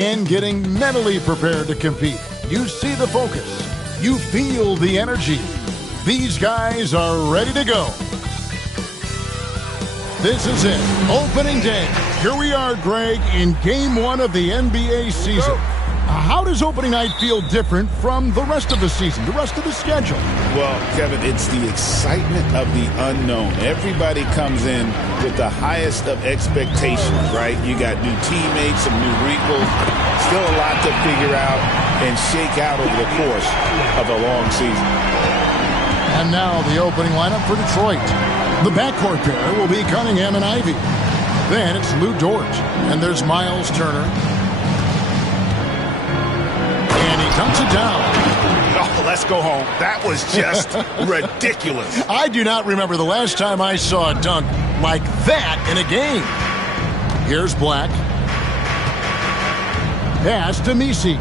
and getting mentally prepared to compete. You see the focus. You feel the energy. These guys are ready to go. This is it. Opening day. Here we are, Greg, in Game 1 of the NBA season. How does opening night feel different from the rest of the season, the rest of the schedule? Well, Kevin, it's the excitement of the unknown. Everybody comes in with the highest of expectations, right? You got new teammates, some new wrinkles, still a lot to figure out and shake out over the course of a long season. And now the opening lineup for Detroit. The backcourt pair will be Cunningham and Ivey. Then it's Lou Dort, and there's Miles Turner. And he dunks it down. Oh, let's go home. That was just ridiculous. I do not remember the last time I saw a dunk like that in a game. Here's Black. Pass to Messi.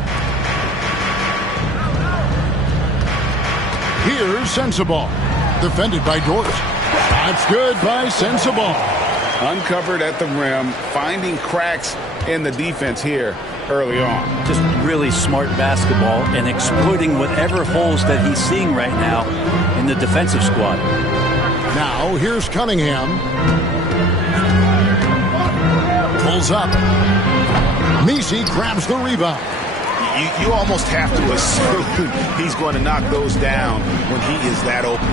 Here's Sensabaugh. Defended by Dort. That's good by Sensabaugh. Uncovered at the rim, finding cracks in the defense here early on. Just really smart basketball and exploiting whatever holes that he's seeing right now in the defensive squad. Now here's Cunningham. Pulls up. Messi grabs the rebound. You almost have to assume he's going to knock those down when he is that open.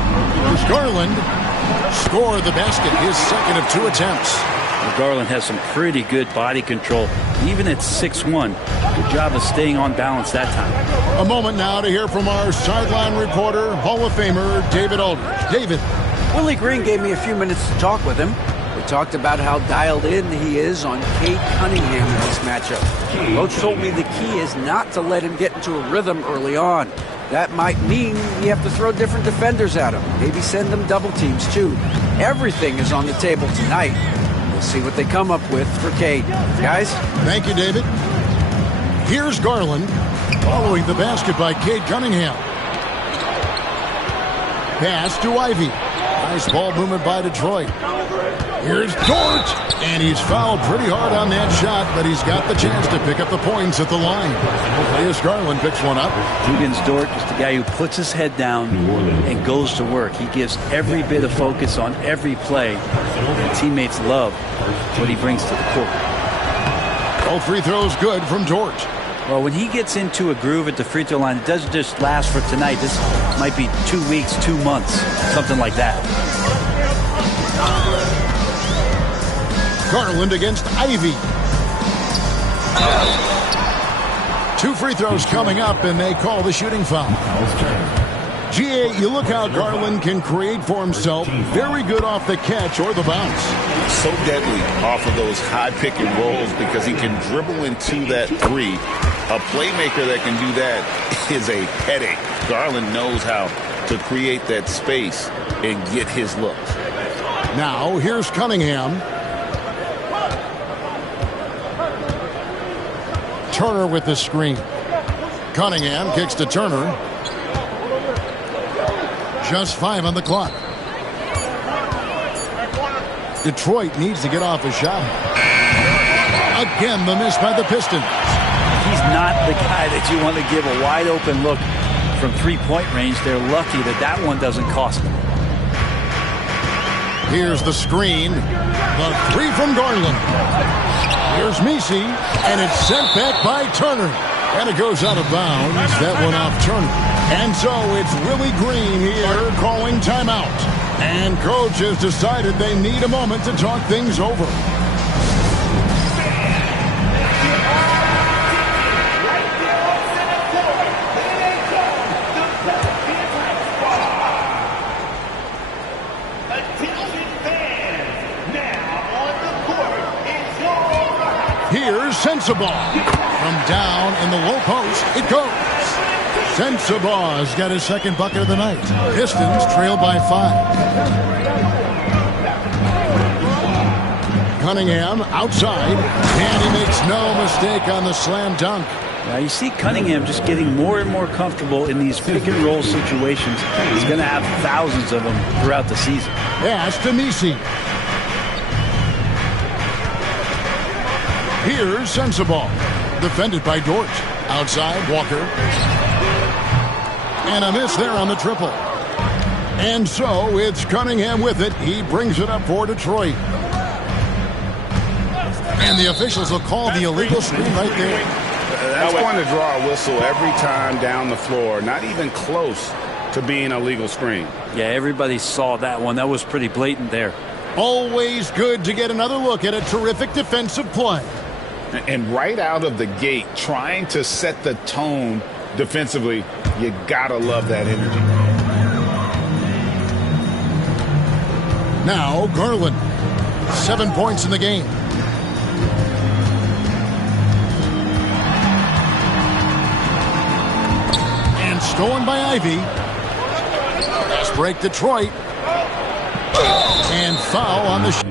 Here's Garland. Score the basket, his second of 2 attempts. Well, Garland has some pretty good body control, even at 6'1". Good job of staying on balance that time. A moment now to hear from our sideline reporter, Hall of Famer David Aldridge. David. Willie Green gave me a few minutes to talk with him. We talked about how dialed in he is on Cade Cunningham in this matchup. Coach told me the key is not to let him get into a rhythm early on. That might mean you have to throw different defenders at him. Maybe send them double teams too. Everything is on the table tonight. We'll see what they come up with for Cade. Guys? Thank you, David. Here's Garland following the basket by Cade Cunningham. Pass to Ivey. Nice ball movement by Detroit. Here's Dort, and he's fouled pretty hard on that shot, but he's got the chance to pick up the points at the line. Here's Garland picks one up. Dugan's Dort is the guy who puts his head down and goes to work. He gives every bit of focus on every play. And teammates love what he brings to the court. All free throws good from Dort. Well, when he gets into a groove at the free throw line, it doesn't just last for tonight. This might be 2 weeks, 2 months, something like that. Garland against Ivey. 2 free throws coming up, and they call the shooting foul. GA, you look how Garland can create for himself. Very good off the catch or the bounce. So deadly off of those high pick and rolls because he can dribble into that three. A playmaker that can do that is a headache. Garland knows how to create that space and get his looks. Now, here's Cunningham. Turner with the screen. Cunningham kicks to Turner. Just 5 on the clock. Detroit needs to get off a shot. Again, the miss by the Pistons. He's not the guy that you want to give a wide open look from three-point range. They're lucky that that one doesn't cost them. Here's the screen. The 3 from Garland. Here's Messi, and it's sent back by Turner. And it goes out of bounds. That one off Turner. And so it's Willie Green here calling timeout. And coach has decided they need a moment to talk things over. Here's Sensabaugh. From down in the low post, it goes. Sensabaugh's got his second bucket of the night. Pistons trail by 5. Cunningham outside, and he makes no mistake on the slam dunk. Now you see Cunningham just getting more and more comfortable in these pick and roll situations. He's going to have thousands of them throughout the season. Pass to Messi. Here's Sensabaugh. Defended by Dort. Outside, Walker. And a miss there on the triple. And so it's Cunningham with it. He brings it up for Detroit. And the officials will call the illegal screen right there. That's going to draw a whistle every time down the floor. Not even close to being a legal screen. Yeah, everybody saw that one. That was pretty blatant there. Always good to get another look at a terrific defensive play. And right out of the gate, trying to set the tone defensively, you gotta love that energy. Now Garland, 7 points in the game. And stolen by Ivy. Fast break Detroit. And foul on the shot.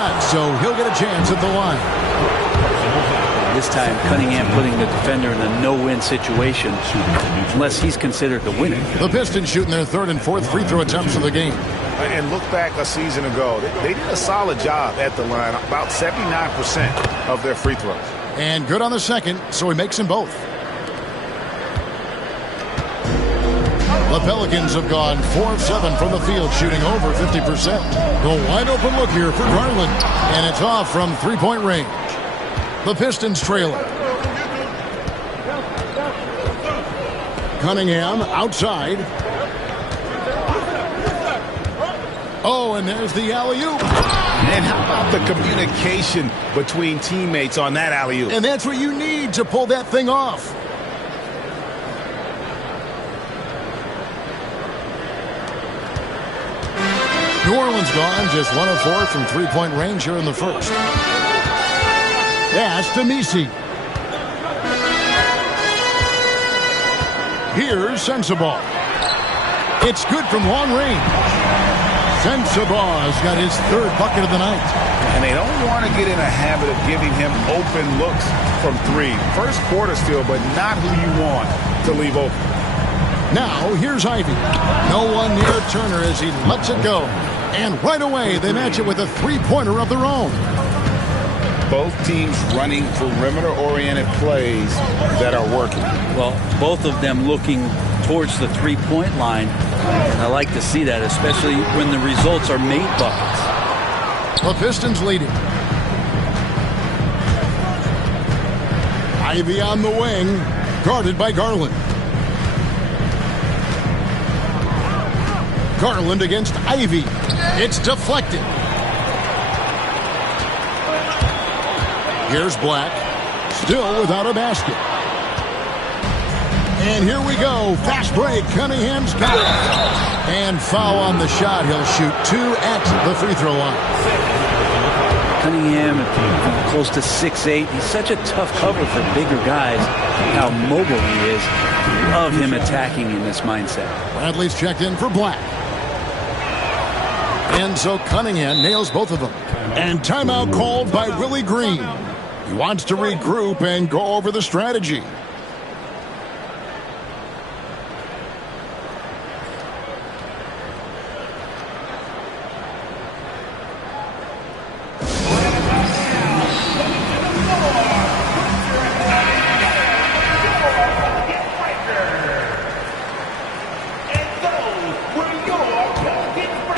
shot, so he'll get a chance at the line. This time, Cunningham putting the defender in a no-win situation, unless he's considered the winner. The Pistons shooting their third and fourth free throw attempts of the game. And look back a season ago. They did a solid job at the line, about 79% of their free throws. And good on the second, so he makes them both. The Pelicans have gone 4 of 7 from the field, shooting over 50%. The wide open look here for Garland, and it's off from three-point range. The Pistons trail it. Cunningham outside. Oh, and there's the alley-oop. And how about the communication between teammates on that alley-oop? And that's what you need to pull that thing off. New Orleans gone just 1 of 4 from three-point range here in the first. Pass to Messi. Here's Sensabaugh. It's good from long range. Sensabaugh's got his third bucket of the night. And they don't want to get in a habit of giving him open looks from 3. First quarter still, but not who you want to leave open. Now, here's Ivy. No one near Turner as he lets it go. And right away, they match it with a three-pointer of their own. Both teams running perimeter-oriented plays that are working. Well, both of them looking towards the three-point line. And I like to see that, especially when the results are made buckets. The Pistons leading. Ivy on the wing, guarded by Garland. Garland against Ivy. It's deflected. Here's Black, still without a basket. And here we go. Fast break. Cunningham's got it. And foul on the shot. He'll shoot 2 at the free throw line. Cunningham, close to 6'8". He's such a tough cover for bigger guys. How mobile he is. Love him attacking in this mindset. Bradley's checked in for Black. And so Cunningham nails both of them. And timeout called by Willie Green. He wants to regroup and go over the strategy.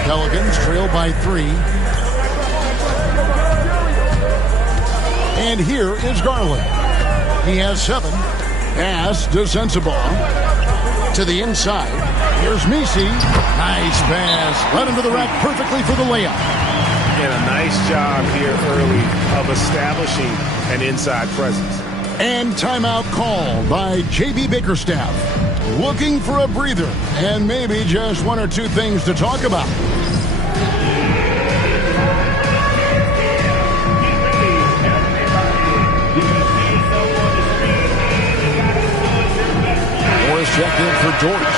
Pelicans trail by 3. And here is Garland. He has 7. Pass to Sensabaugh. To the inside. Here's Messi. Nice pass. Right into the rack perfectly for the layup. And a nice job here early of establishing an inside presence. And timeout called by J.B. Bickerstaff. Looking for a breather and maybe just 1 or 2 things to talk about. Morris checked in for George.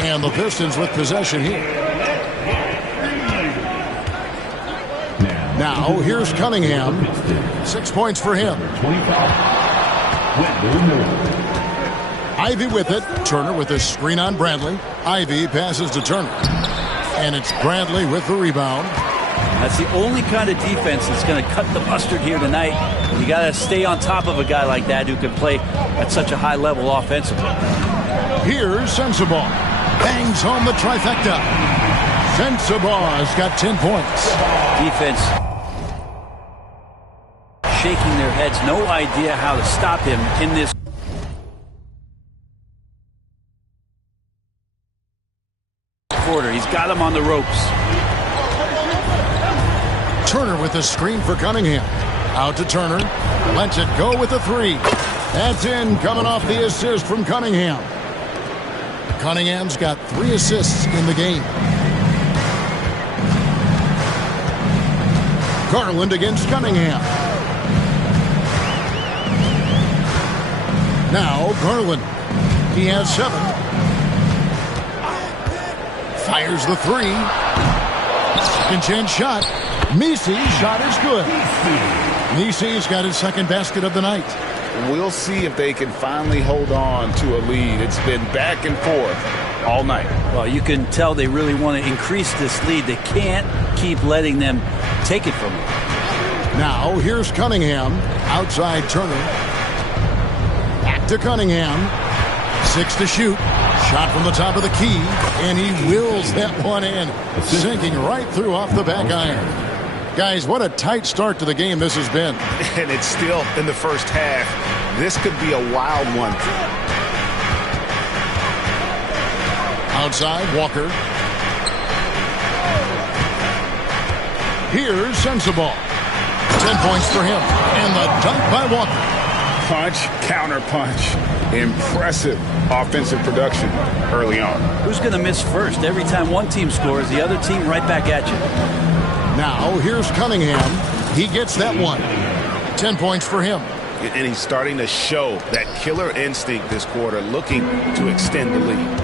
And the Pistons with possession here. Now, here's Cunningham. 6 points for him. Ivy with it. Turner with a screen on Bradley. Ivy passes to Turner. And it's Bradley with the rebound. That's the only kind of defense that's going to cut the mustard here tonight. You got to stay on top of a guy like that who can play at such a high level offensively. Here's Sensabaugh. Bangs home the trifecta. Sensabaugh's got 10 points. Defense shaking their heads, no idea how to stop him in this quarter. He's got him on the ropes. Turner with a screen for Cunningham. Out to Turner. Lets it go with a 3. That's in, coming off the assist from Cunningham. Cunningham's got 3 assists in the game. Garland against Cunningham. Now Garland. He has 7. Fires the 3. Second chance shot. Misi's shot is good. Misi's got his second basket of the night. We'll see if they can finally hold on to a lead. It's been back and forth all night. Well, you can tell they really want to increase this lead. They can't keep letting them take it from them. Now, here's Cunningham. Outside Turner. Back to Cunningham. 6 to shoot. Shot from the top of the key. And he wills that one in. Sinking right through off the back iron. Guys, what a tight start to the game this has been. And it's still in the first half. This could be a wild one. Outside, Walker. Here's Sensabaugh. 10 points for him. And the dunk by Walker. Punch, counter punch. Impressive offensive production early on. Who's going to miss first? Every time one team scores, the other team right back at you. Now, here's Cunningham. He gets that one. 10 points for him. And he's starting to show that killer instinct this quarter, looking to extend the lead.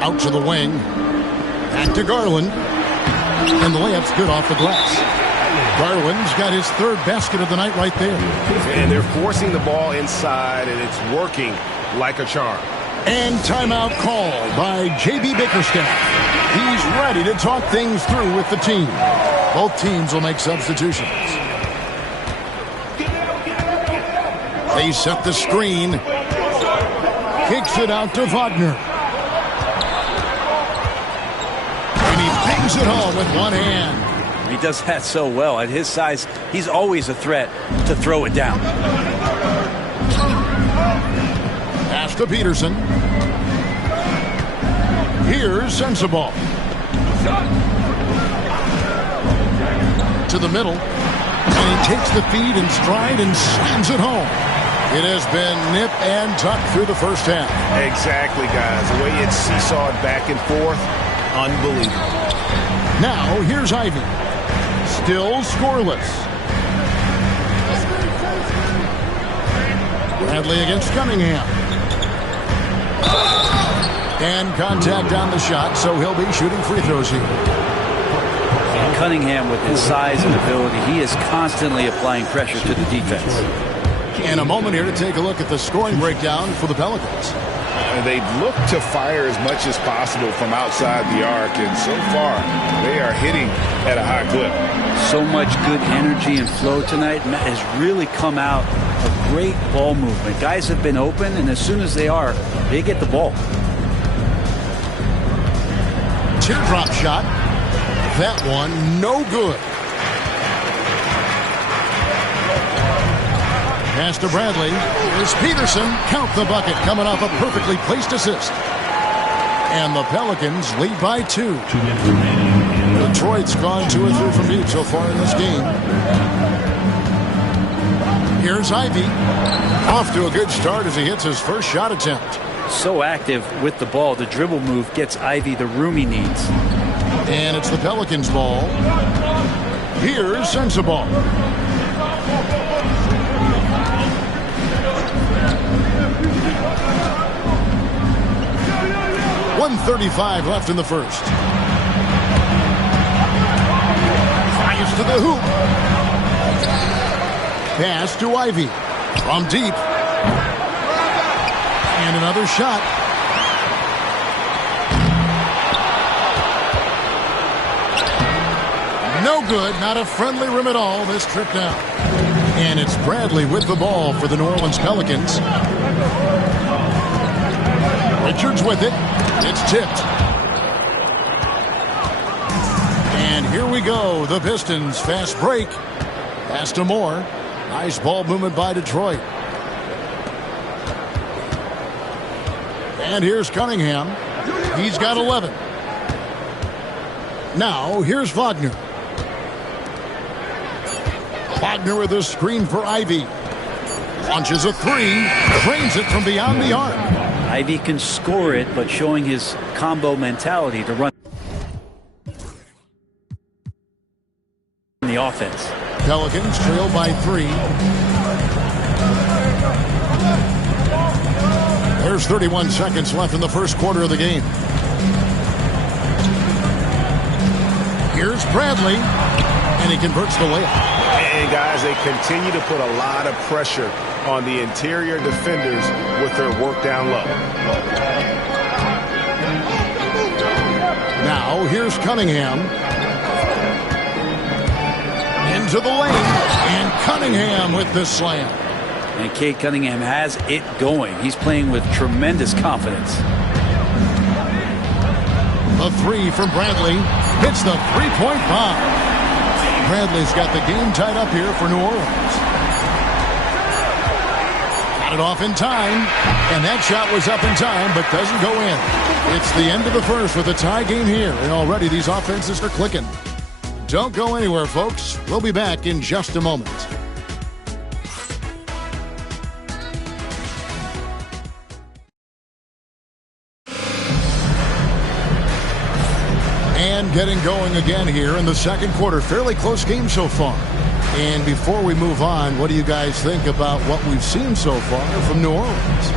Out to the wing. Back to Garland. And the layup's good off the glass. Garland's got his third basket of the night right there. And they're forcing the ball inside, and it's working like a charm. And timeout called by J.B. Bickerstaff. He's ready to talk things through with the team. Both teams will make substitutions. They set the screen. Kicks it out to Wagner. And he bangs it home with one hand. He does that so well. At his size, he's always a threat to throw it down. Pass to Peterson. Here's Sensabaugh. To the middle. And he takes the feed in stride and slams it home. It has been nip and tuck through the first half. Exactly, guys. The way it's seesawed back and forth, unbelievable. Now, here's Ivy. Still scoreless. Bradley against Cunningham. And contact on the shot, so he'll be shooting free throws here. And Cunningham, with his size and ability, he is constantly applying pressure to the defense. And a moment here to take a look at the scoring breakdown for the Pelicans. They've looked to fire as much as possible from outside the arc, and so far they are hitting at a high clip. So much good energy and flow tonight has really come out of great ball movement. Guys have been open, and as soon as they are, they get the ball. Teardrop shot. That one, no good. Pass to Bradley. Here's Peterson. Count the bucket, coming off a perfectly placed assist. And the Pelicans lead by 2. Detroit's gone 2 or 3 from deep so far in this game. Here's Ivy. Off to a good start as he hits his first shot attempt. So active with the ball. The dribble move gets Ivy the room he needs. And it's the Pelicans' ball. Here's Sensabaugh. .135 left in the first. Fires to the hoop. Pass to Ivy. From deep. And another shot. No good. Not a friendly rim at all this trip down. And it's Bradley with the ball for the New Orleans Pelicans. Richards with it. It's tipped. And here we go. The Pistons fast break. Pass to Moore. Nice ball movement by Detroit. And here's Cunningham. He's got 11. Now here's Wagner. Wagner with a screen for Ivy. Launches a 3. Drains it from beyond the arc. Ivy can score it, but showing his combo mentality to run the offense. Pelicans trail by 3. There's 31 seconds left in the first quarter of the game. Here's Bradley, and he converts the layup. And guys, they continue to put a lot of pressure on the interior defenders with their work down low. Now here's Cunningham. Into the lane, and Cunningham with the slam. And Cade Cunningham has it going. He's playing with tremendous confidence. The 3 from Bradley. Hits the three-point bomb. Bradley's got the game tied up here for New Orleans. Got it off in time, and that shot was up in time, but doesn't go in. It's the end of the first with a tie game here, and already these offenses are clicking. Don't go anywhere, folks. We'll be back in just a moment. And getting going again here in the second quarter. Fairly close game so far. And before we move on, what do you guys think about what we've seen so far from New Orleans?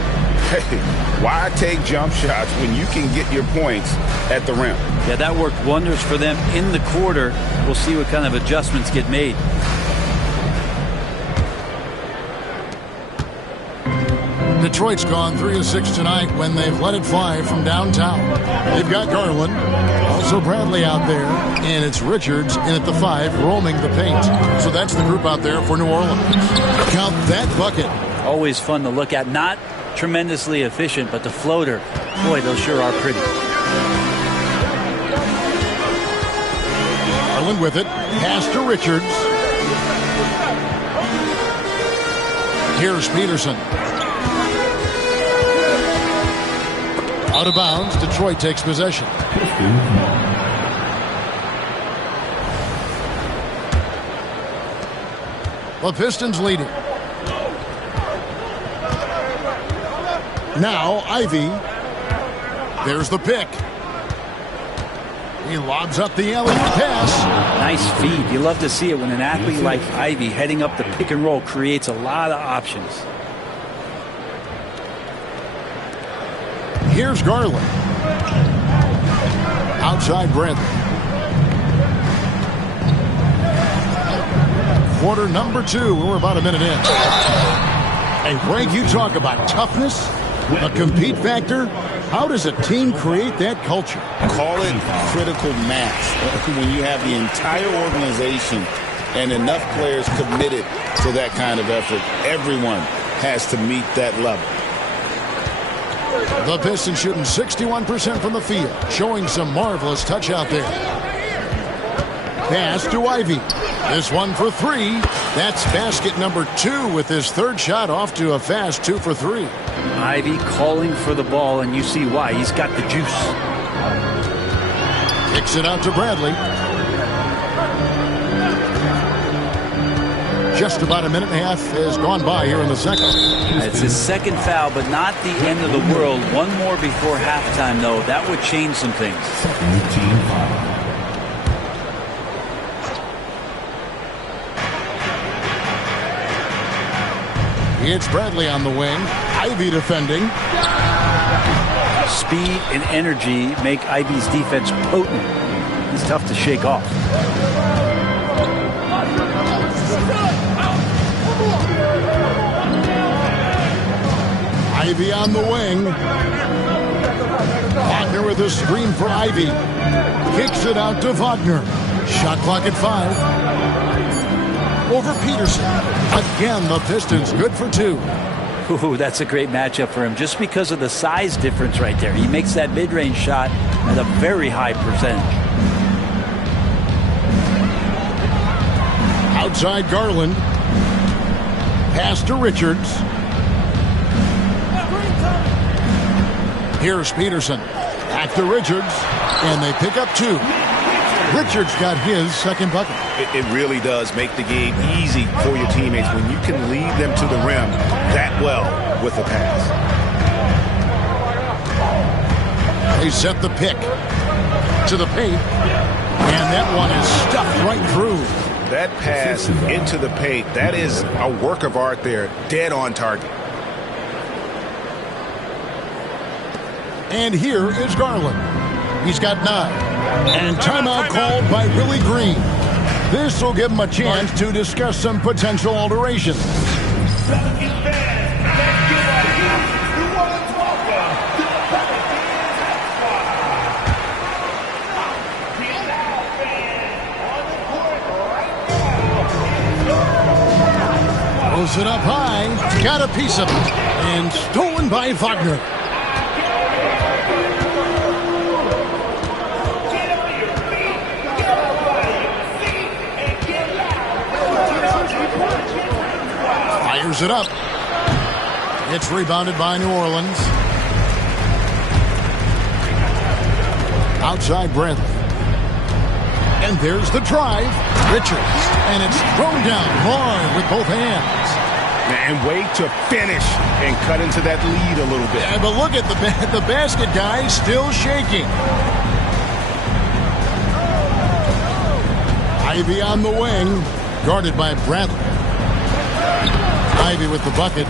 Hey, why take jump shots when you can get your points at the rim? Yeah, that worked wonders for them in the quarter. We'll see what kind of adjustments get made. Detroit's gone 3 of 6 tonight when they've let it fly from downtown. They've got Garland, also Bradley out there, and it's Richards in at the 5 roaming the paint. So that's the group out there for New Orleans. Count that bucket. Always fun to look at. Not tremendously efficient, but the floater, boy, those sure are pretty. Garland with it. Pass to Richards. Here's Peterson. Out of bounds. Detroit takes possession. The Pistons leading. Now Ivy. There's the pick. He lobs up the alley pass. Nice feed. You love to see it when an athlete like Ivy heading up the pick and roll creates a lot of options. Here's Garland. Outside Bradley. Quarter number 2. We're about a minute in. Hey, Greg, you talk about toughness, a compete factor. How does a team create that culture? Call it critical mass. When you have the entire organization and enough players committed to that kind of effort, everyone has to meet that level. The Pistons shooting 61% from the field, showing some marvelous touch out there. Pass to Ivy. This one for 3. That's basket number 2 with his third shot off to a fast 2 for 3. Ivy calling for the ball, and you see why. He's got the juice. Kicks it out to Bradley. Just about a minute and a half has gone by here in the second. It's his second foul, but not the end of the world. One more before halftime, though. That would change some things. It's Bradley on the wing. Ivy defending. Speed and energy make Ivy's defense potent. He's tough to shake off. Ivy on the wing. Wagner with a screen for Ivy. Kicks it out to Wagner. Shot clock at 5. Over Peterson. Again, the Pistons good for 2. Ooh, that's a great matchup for him just because of the size difference right there. He makes that mid-range shot at a very high percentage. Outside Garland. Pass to Richards. Here's Peterson. Back to Richards. And they pick up 2. Richards got his second bucket. It really does make the game easy for your teammates when you can lead them to the rim that well with a pass. They set the pick to the paint. And that one is stuffed right through. That pass into the paint, that is a work of art there, dead on target. And here is Garland. He's got 9. And timeout called by Willie Green. This will give him a chance to discuss some potential alterations. Throws it up high. Got a piece of it. And stolen by Wagner. Fires it up. It's rebounded by New Orleans. Outside Bradley. And there's the drive. Richards. And it's thrown down hard with both hands. And way to finish and cut into that lead a little bit. Yeah, but look at the basket guy still shaking. Ivy on the wing. Guarded by Bradley. Ivy with the bucket.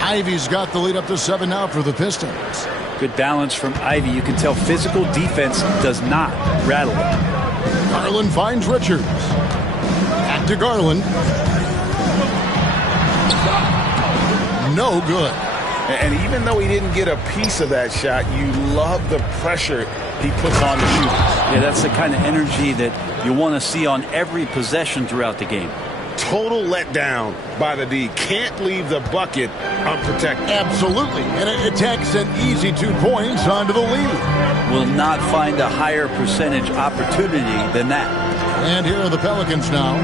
Ivy's got the lead up to 7 now for the Pistons. Good balance from Ivy. You can tell physical defense does not rattle him. Garland finds Richards. Back to Garland. No good. And even though he didn't get a piece of that shot, you love the pressure he puts on the shooters. Yeah, that's the kind of energy that you want to see on every possession throughout the game. Total letdown by the D. Can't leave the bucket unprotected. Absolutely. And it takes an easy 2 points onto the lead. Will not find a higher percentage opportunity than that. And here are the Pelicans now.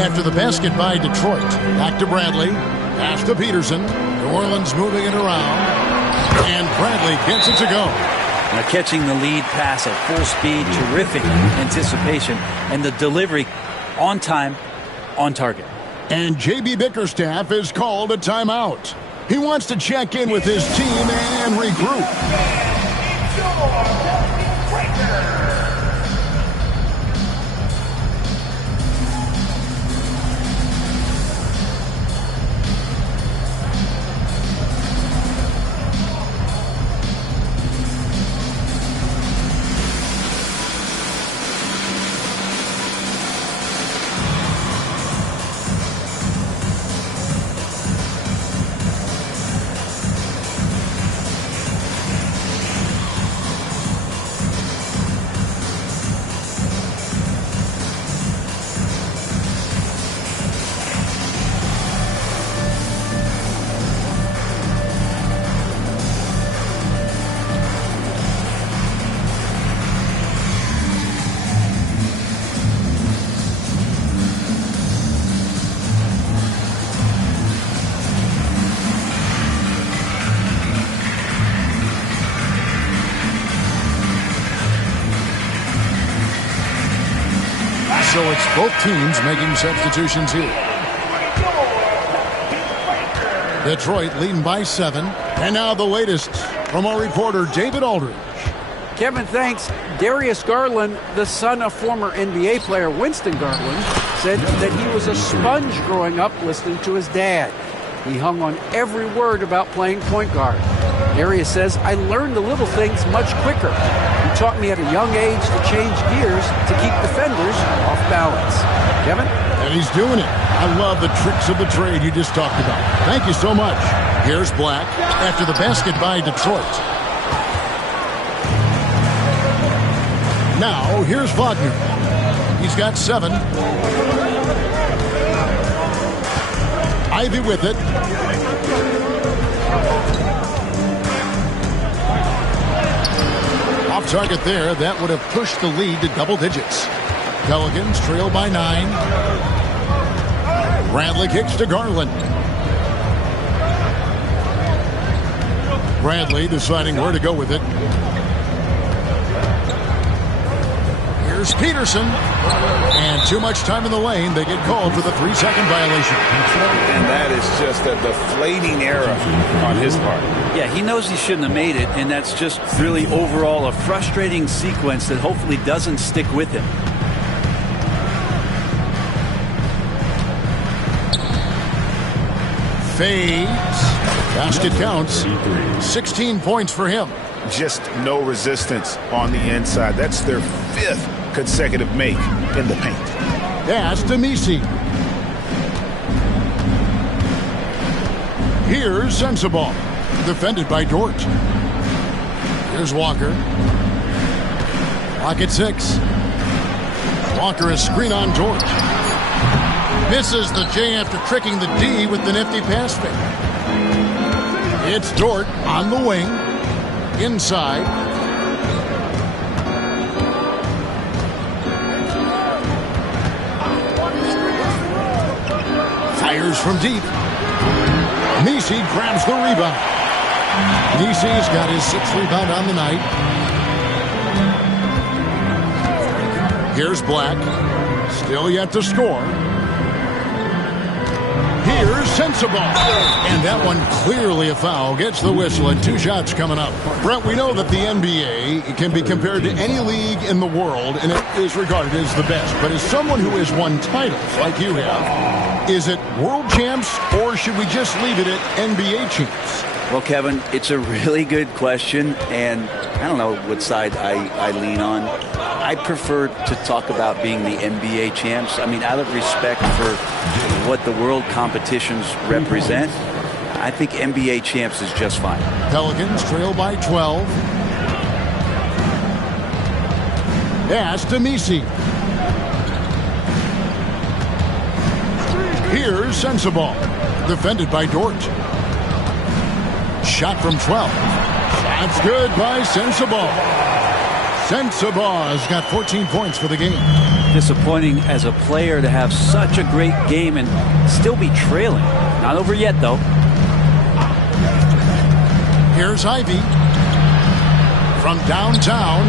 After the basket by Detroit. Back to Bradley. Pass to Peterson. New Orleans moving it around. And Bradley gets it to go. Now catching the lead pass at full speed. Terrific anticipation. And the delivery on time, on target. And J.B. Bickerstaff is called a timeout. He wants to check in with his team and regroup. So it's both teams making substitutions here. Detroit leading by 7. And now the latest from our reporter, David Aldridge. Kevin, thanks. Darius Garland, the son of former NBA player Winston Garland, said that he was a sponge growing up listening to his dad. He hung on every word about playing point guard. Darius says, I learned the little things much quicker. He taught me at a young age to change gears to keep defenders off balance. Kevin? And he's doing it. I love the tricks of the trade you just talked about. Thank you so much. Here's Black after the basket by Detroit. Now, here's Wagner. He's got 7. Ivy with it. Off target there. That would have pushed the lead to double digits. Pelicans trail by 9. Bradley kicks to Garland. Bradley deciding where to go with it. Here's Peterson. And too much time in the lane. They get called for the 3-second violation. And that is just a deflating error on his part. Yeah, he knows he shouldn't have made it, and that's just really overall a frustrating sequence that hopefully doesn't stick with him. Fades. Basket counts. 16 points for him. Just no resistance on the inside. That's their 5th consecutive make in the paint. Pass to Misi. Here's Sensabaugh. Defended by Dort. Here's Walker. Lock at 6. Walker is screen on Dort. Misses the J after tricking the D with the nifty pass fake. It's Dort on the wing. Inside. Fires from deep. Misi grabs the rebound. Misi's got his 6th rebound on the night. Here's Black. Still yet to score. Here's Sensabaugh. And that one clearly a foul. Gets the whistle and 2 shots coming up. Brett, we know that the NBA can be compared to any league in the world, and it is regarded as the best. But as someone who has won titles like you have, is it world champs or should we just leave it at NBA champs? Well, Kevin, it's a really good question, and I don't know what side I lean on. I prefer to talk about being the NBA champs. I mean, out of respect for what the world competitions represent, I think NBA champs is just fine. Pelicans trail by 12. Pass to Misi. Here's Sensabaugh. Defended by Dort. Shot from 12. That's good by Sensabaugh. Sensabaugh has got 14 points for the game. Disappointing as a player to have such a great game and still be trailing. Not over yet, though. Here's Ivy from downtown,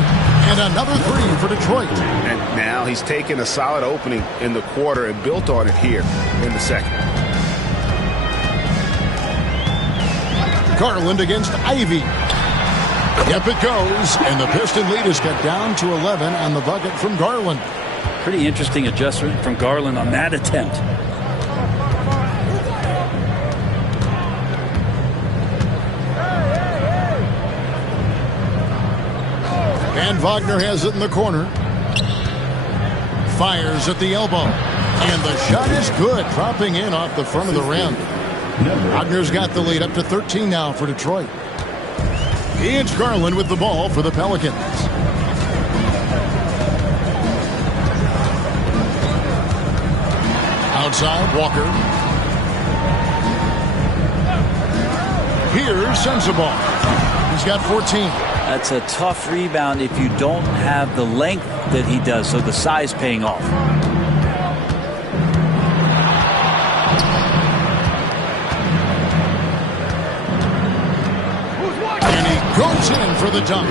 and another 3 for Detroit. And now he's taken a solid opening in the quarter and built on it here in the second. Garland against Ivy. Yep, it goes, and the Piston lead is cut down to 11 on the bucket from Garland. Pretty interesting adjustment from Garland on that attempt. And Wagner has it in the corner. Fires at the elbow. And the shot is good, dropping in off the front of the rim. Wagner's got the lead up to 13 now for Detroit. It's Garland with the ball for the Pelicans. Outside, Walker. Here's Sensabaugh. He's got 14. That's a tough rebound if you don't have the length that he does, so the size paying off. And he goes in for the dunk.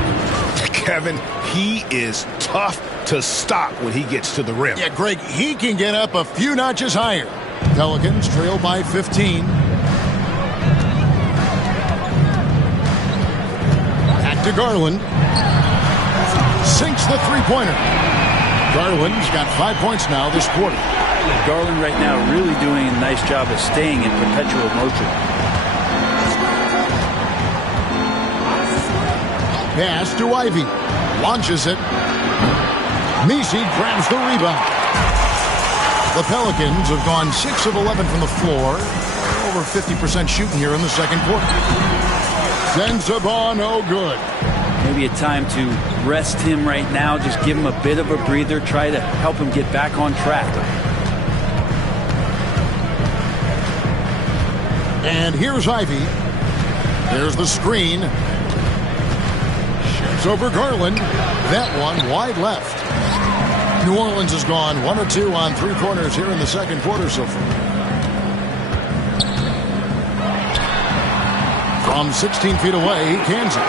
Kevin, he is tough to stop when he gets to the rim. Yeah, Greg, he can get up a few notches higher. Pelicans trail by 15. Back to Garland. Sinks the three-pointer. Garland's got 5 points now this quarter. Garland right now really doing a nice job of staying in perpetual motion. Pass to Ivy. Launches it. Misi grabs the rebound. The Pelicans have gone 6 of 11 from the floor. Over 50% shooting here in the second quarter. Sensabaugh, no good. Maybe a time to rest him right now. Just give him a bit of a breather. Try to help him get back on track. And here's Ivy. There's the screen. Shoots over Garland. That one wide left. New Orleans has gone 1 of 2 on three-pointers here in the second quarter so far. From 16 feet away, he cans it.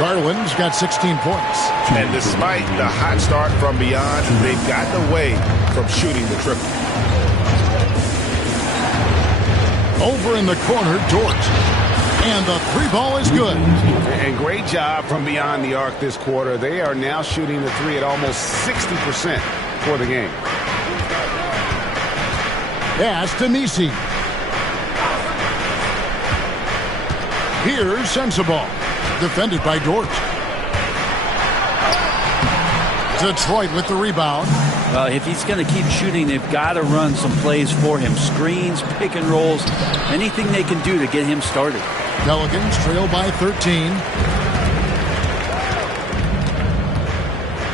Garland's got 16 points. And despite the hot start from beyond, they've gotten away from shooting the triple. Over in the corner, Dort. And the three ball is good. And great job from beyond the arc this quarter. They are now shooting the three at almost 60% for the game. Pass to Misi. Here's Sensabaugh, defended by Dort. Detroit with the rebound. Well, if he's going to keep shooting, they've got to run some plays for him. Screens, pick and rolls, anything they can do to get him started. Pelicans trail by 13.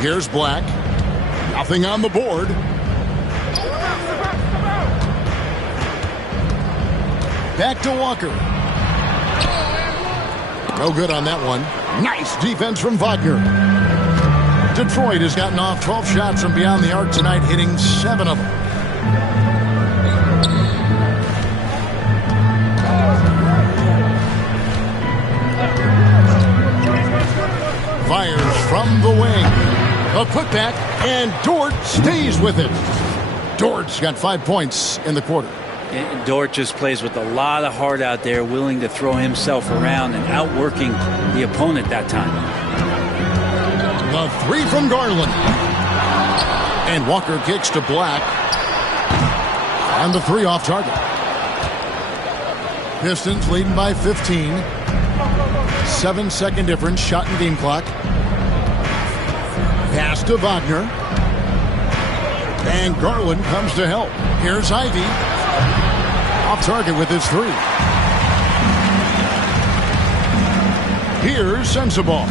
Here's Black. Nothing on the board. Back to Walker. No good on that one. Nice defense from Wagner. Detroit has gotten off 12 shots from beyond the arc tonight, hitting 7 of them. Fires from the wing. A putback, and Dort stays with it. Dort's got 5 points in the quarter. And Dort just plays with a lot of heart out there, willing to throw himself around and outworking the opponent that time. The 3 from Garland. And Walker kicks to Black. And the 3 off target. Pistons leading by 15. 7-second difference, shot and game clock. Pass to Wagner. And Garland comes to help. Here's Ivy. Off target with his 3. Here's Sensabaugh.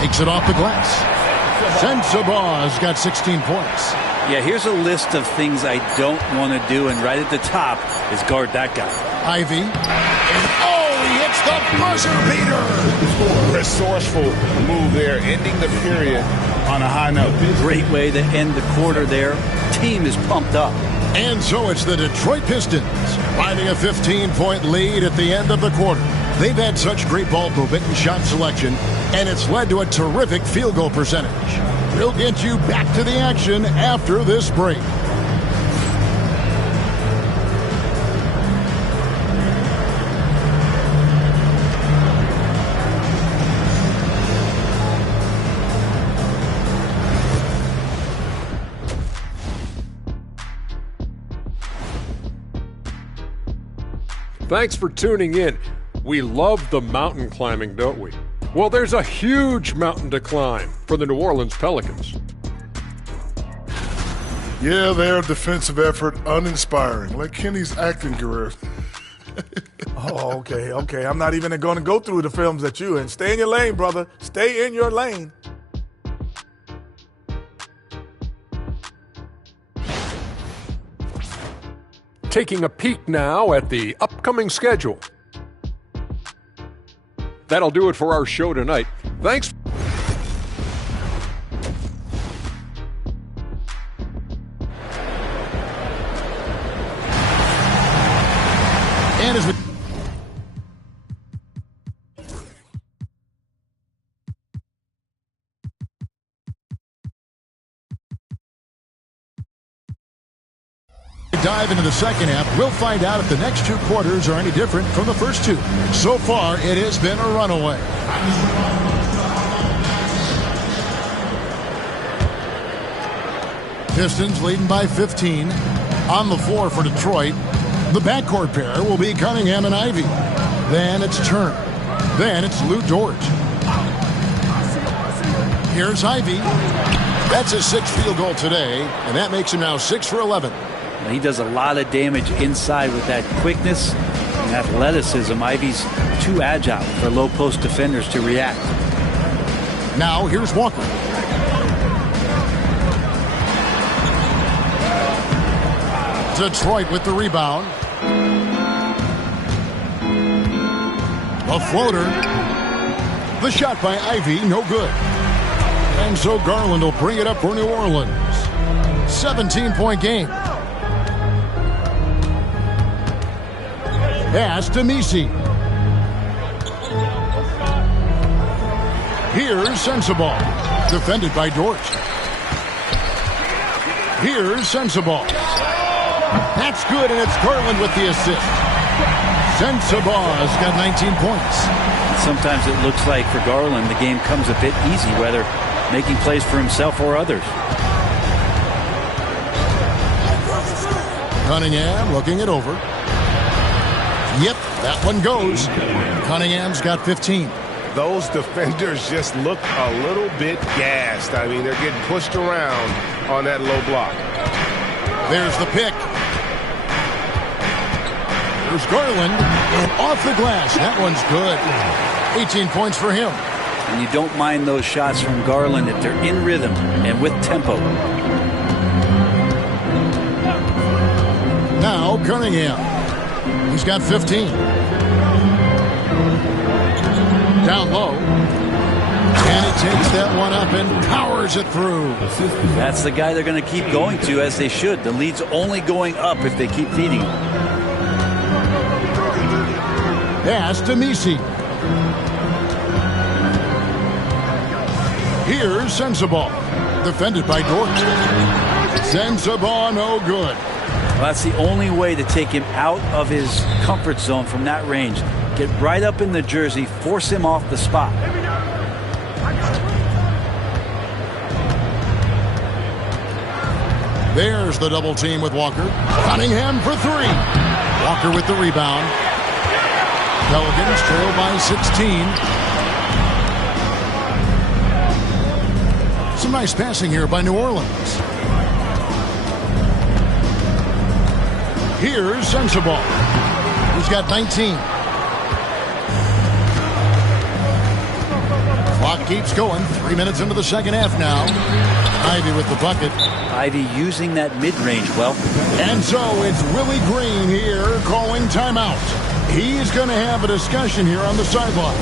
Takes it off the glass. Sensabaugh's got 16 points. Yeah, here's a list of things I don't want to do, and right at the top is guard that guy. Ivy. And he hits the buzzer beater. Resourceful move there, ending the period on a high note. Great way to end the quarter there. Team is pumped up. And so it's the Detroit Pistons riding a 15-point lead at the end of the quarter. They've had such great ball movement and shot selection, and it's led to a terrific field goal percentage. We'll get you back to the action after this break. Thanks for tuning in. We love the mountain climbing, don't we? Well, there's a huge mountain to climb for the New Orleans Pelicans. Yeah, their defensive effort uninspiring, like Kenny's acting career. Oh, okay. I'm not even going to go through the films that you in. Stay in your lane, brother. Stay in your lane. Taking a peek now at the upcoming schedule. That'll do it for our show tonight. Thanks. And as we dive into the second half, we'll find out if the next 2 quarters are any different from the first 2. So far, it has been a runaway. Pistons leading by 15. On the floor for Detroit, the backcourt pair will be Cunningham and Ivy. Then it's Turner. Then it's Lou Dort. Here's Ivy. That's his 6th field goal today, and that makes him now 6 for 11. He does a lot of damage inside with that quickness and athleticism. Ivy's too agile for low post defenders to react. Now here's Walker. Detroit with the rebound. A floater. The shot by Ivy, no good. And so Garland will bring it up for New Orleans. 17-point game. Pass to Misi. Here's Sensabaugh. Defended by Dort. Here's Sensabaugh. That's good, and it's Garland with the assist. Sensabaugh's got 19 points. Sometimes it looks like for Garland the game comes a bit easy, whether making plays for himself or others. Cunningham looking it over. Yep, that one goes. Cunningham's got 15. Those defenders just look a little bit gassed. I mean, they're getting pushed around on that low block. There's the pick. There's Garland, and off the glass. That one's good. 18 points for him. And you don't mind those shots from Garland if they're in rhythm and with tempo. Now Cunningham. He's got 15. Down low. And he takes that one up and powers it through. That's the guy they're going to keep going to, as they should. The lead's only going up if they keep feeding him. Pass to Misi. Here's Sensabaugh. Defended by Dort. Sensabaugh no good. Well, that's the only way to take him out of his comfort zone from that range. Get right up in the jersey, force him off the spot. There's the double team with Walker. Cunningham for three. Walker with the rebound. Pelicans trail by 16. Some nice passing here by New Orleans. Here's Sensabaugh. He's got 19. Clock keeps going. 3 minutes into the second half now. Ivy with the bucket. Ivy using that mid-range well. And so it's Willie Green here calling timeout. He's going to have a discussion here on the sideline.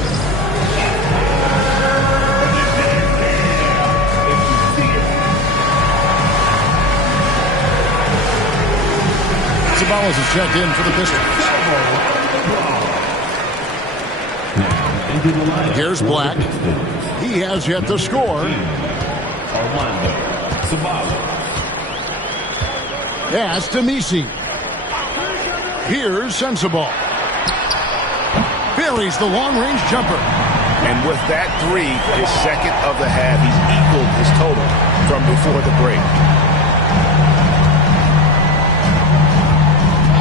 Sabalas is checked in for the Pistons. Here's Black. He has yet to score. Pass to Misi. Here's Sensabaugh. Buries the long-range jumper. And with that three, his second of the half, he's equaled his total from before the break.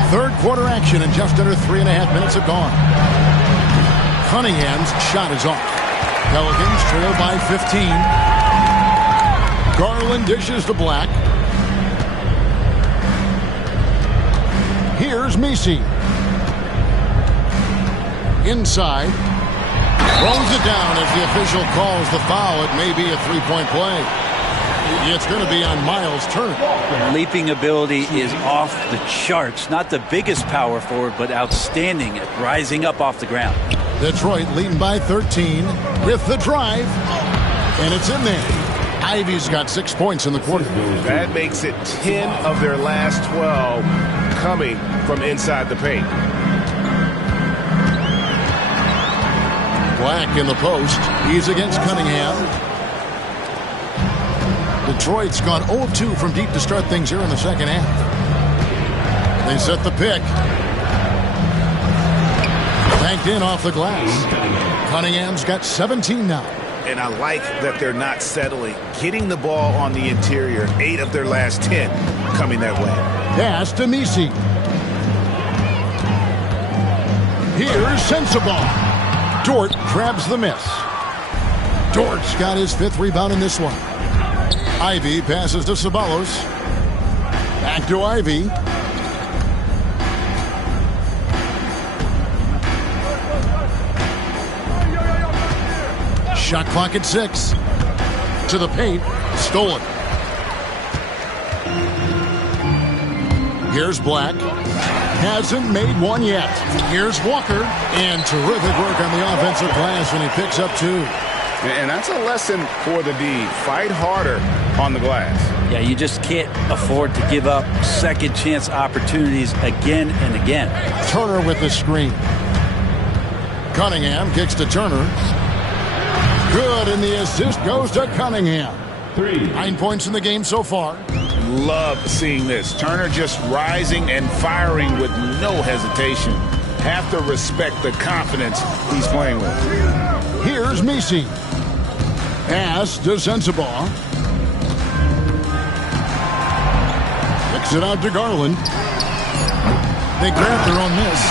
Third quarter action, and just under 3.5 minutes have gone. Cunningham's shot is off. Pelicans trail by 15. Garland dishes to Black. Here's Misi. Inside. Throws it down as the official calls the foul. It may be a three-point play. It's going to be on Miles Turner. Leaping ability is off the charts. Not the biggest power forward, but outstanding at rising up off the ground. Detroit leading by 13 with the drive. And it's in there. Ivy's got 6 points in the quarter. That makes it 10 of their last 12 coming from inside the paint. Black in the post. He's against Cunningham. Detroit's gone 0-2 from deep to start things here in the second half. They set the pick. Banked in off the glass. Cunningham's got 17 now. And I like that they're not settling. Getting the ball on the interior, 8 of their last 10 coming that way. Pass to Misi. Here's Sensabaugh. Dort grabs the miss. Dort's got his 5th rebound in this one. Ivy passes to Sabalos. Back to Ivy. Shot clock at 6. To the paint. Stolen. Here's Black. Hasn't made one yet. Here's Walker. And terrific work on the offensive glass when he picks up 2. And that's a lesson for the D. Fight harder on the glass. Yeah, you just can't afford to give up second chance opportunities again and again. Turner with the screen. Cunningham kicks to Turner. Good, and the assist goes to Cunningham. 9 points in the game so far. Love seeing this. Turner just rising and firing with no hesitation. Have to respect the confidence he's playing with. Here's Misi. Pass to Sensabaugh. Kicks it out to Garland. They grab their own miss.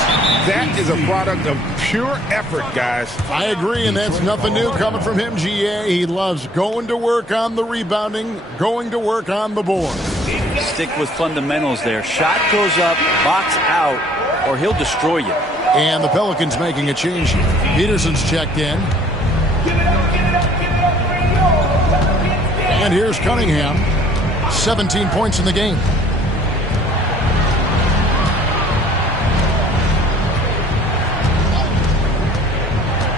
That is a product of pure effort, guys. I agree, and that's nothing new coming from him, GA. He loves going to work on the rebounding, going to work on the board. Stick with fundamentals there. Shot goes up, box out, or he'll destroy you. And the Pelicans making a change here. Peterson's checked in. And here's Cunningham. 17 points in the game.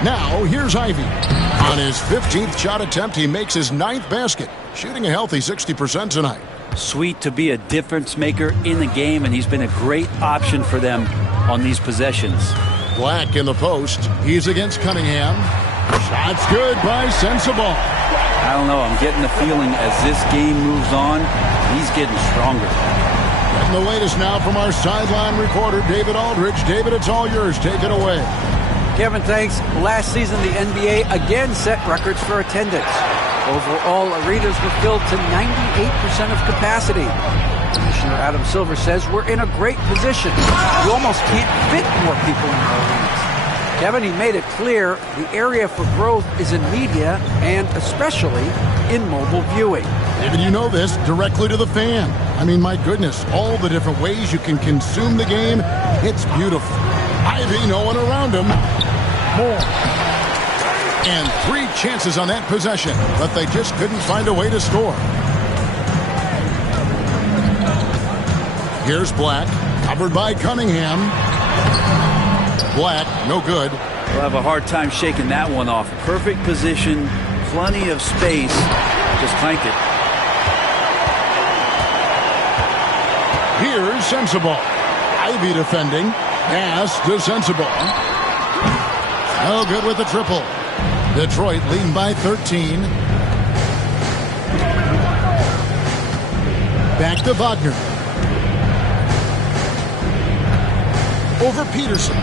Now, here's Ivy. On his 15th shot attempt, he makes his 9th basket, shooting a healthy 60% tonight. Sweet to be a difference maker in the game, and he's been a great option for them on these possessions. Black in the post. He's against Cunningham. Shot's good by Sensabaugh. I don't know. I'm getting the feeling as this game moves on, he's getting stronger. Getting the latest now from our sideline reporter, David Aldridge. David, it's all yours. Take it away. Kevin, thanks. Last season, the NBA again set records for attendance. Overall, arenas were filled to 98% of capacity. Commissioner Adam Silver says we're in a great position. You almost can't fit more people in our arenas. Kevin, he made it clear the area for growth is in media and especially in mobile viewing. David, you know this, directly to the fan. I mean, my goodness, all the different ways you can consume the game, it's beautiful. Ivy, no one around him. More. And 3 chances on that possession, but they just couldn't find a way to score. Here's Black, covered by Cunningham. Black, no good. We'll have a hard time shaking that one off. Perfect position, plenty of space. Just clank it. Here's Sensabaugh. Ivy defending. Pass to Sensabaugh. No good with the triple. Detroit leading by 13. Back to Wagner. Over Peterson.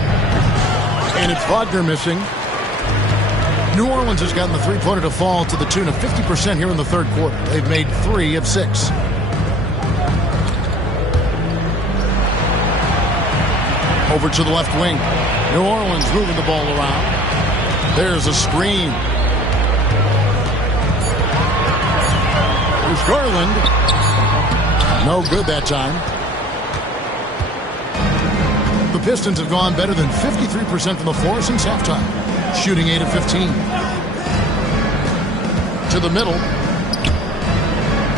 And it's Wagner missing. New Orleans has gotten the three-pointer to fall to the tune of 50% here in the third quarter. They've made 3 of 6. Over to the left wing. New Orleans moving the ball around. There's a screen. There's Garland. No good that time. The Pistons have gone better than 53% from the floor since halftime, shooting 8 of 15. To the middle.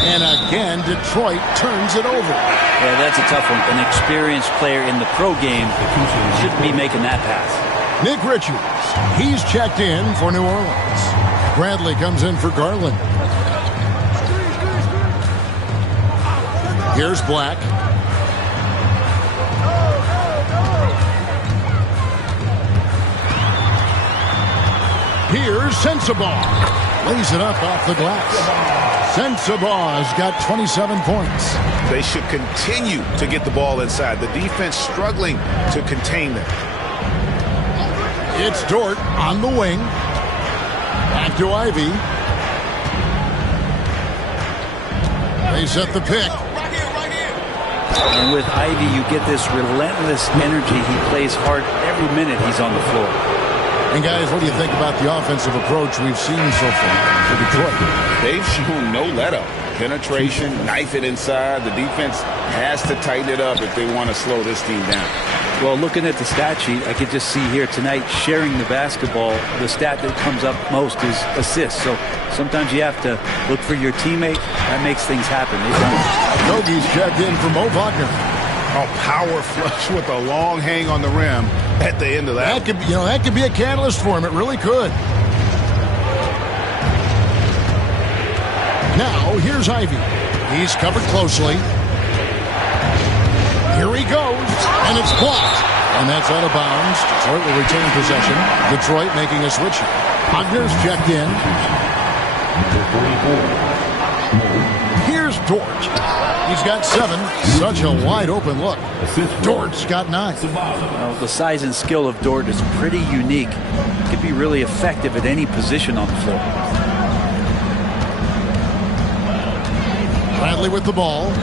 And again, Detroit turns it over. Yeah, that's a tough one. An experienced player in the pro game shouldn't be making that pass. Nick Richards, he's checked in for New Orleans. Bradley comes in for Garland. Here's Black. Here's Sensabaugh. Lays it up off the glass. Sensabaugh's got 27 points. They should continue to get the ball inside. The defense struggling to contain them. It's Dort on the wing. Back to Ivy. They set the pick. And with Ivy, you get this relentless energy. He plays hard every minute he's on the floor. And guys, what do you think about the offensive approach we've seen so far for Detroit? They've shown no let-up. Penetration, knife it inside. The defense has to tighten it up if they want to slow this team down. Well, looking at the stat sheet, I could just see here tonight sharing the basketball. The stat that comes up most is assists. So sometimes you have to look for your teammate. That makes things happen. Nogie's checked in for Mo Wagner. Oh, power flush with a long hang on the rim at the end of that. That could be a catalyst for him. It really could. Now, here's Ivy. He's covered closely. Here he goes, and it's blocked. And that's out of bounds. Detroit will retain possession. Detroit making a switch. Wagner's checked in. Here's Dort. He's got 7. Such a wide open look. Dort's got 9. Well, the size and skill of Dort is pretty unique. He can be really effective at any position on the floor. Bradley with the ball.